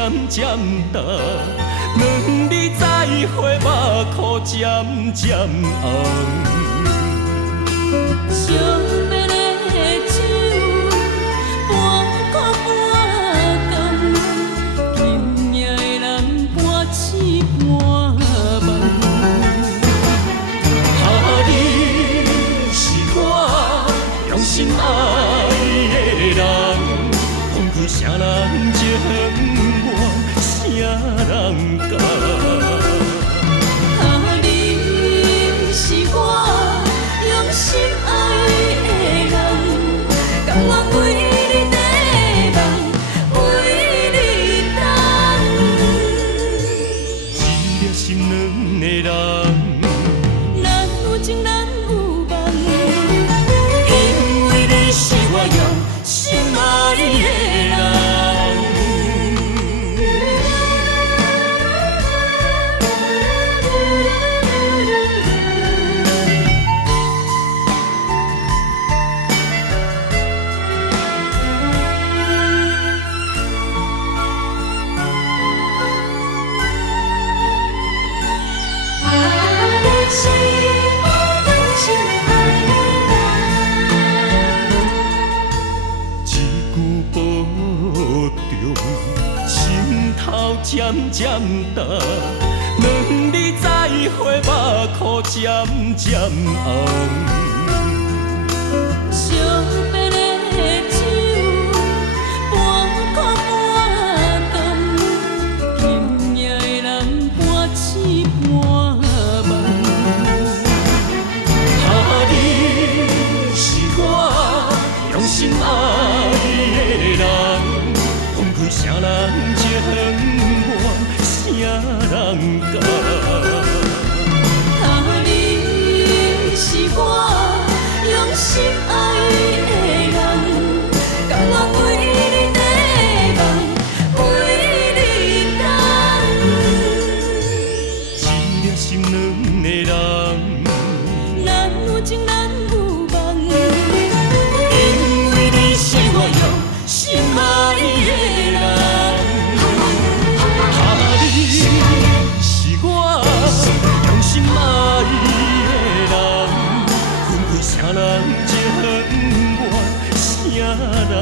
渐渐淡，两日再会，目眶渐渐红。惜别的酒，半苦半甘，今夜的人半醒半梦。你是我用心爱的人，分开啥人情愿，啥人甘？你是我用心爱的人，甘愿为你在梦，为你等。一粒心两个人，咱有情，咱有梦，因为你是我用心爱的人。渐渐淡，两日再会，目眶渐渐红。惜别的酒，半苦半甘，今夜的人半醒半梦。你是我用心爱的人，分开啥人情愿，啥人甘？你是我用心爱的人，甘愿为你在梦，为你等。一粒心两个人，咱有情，咱有梦，因为你是我用心爱的人。你是我用心爱的人，分开啥人情愿，啥人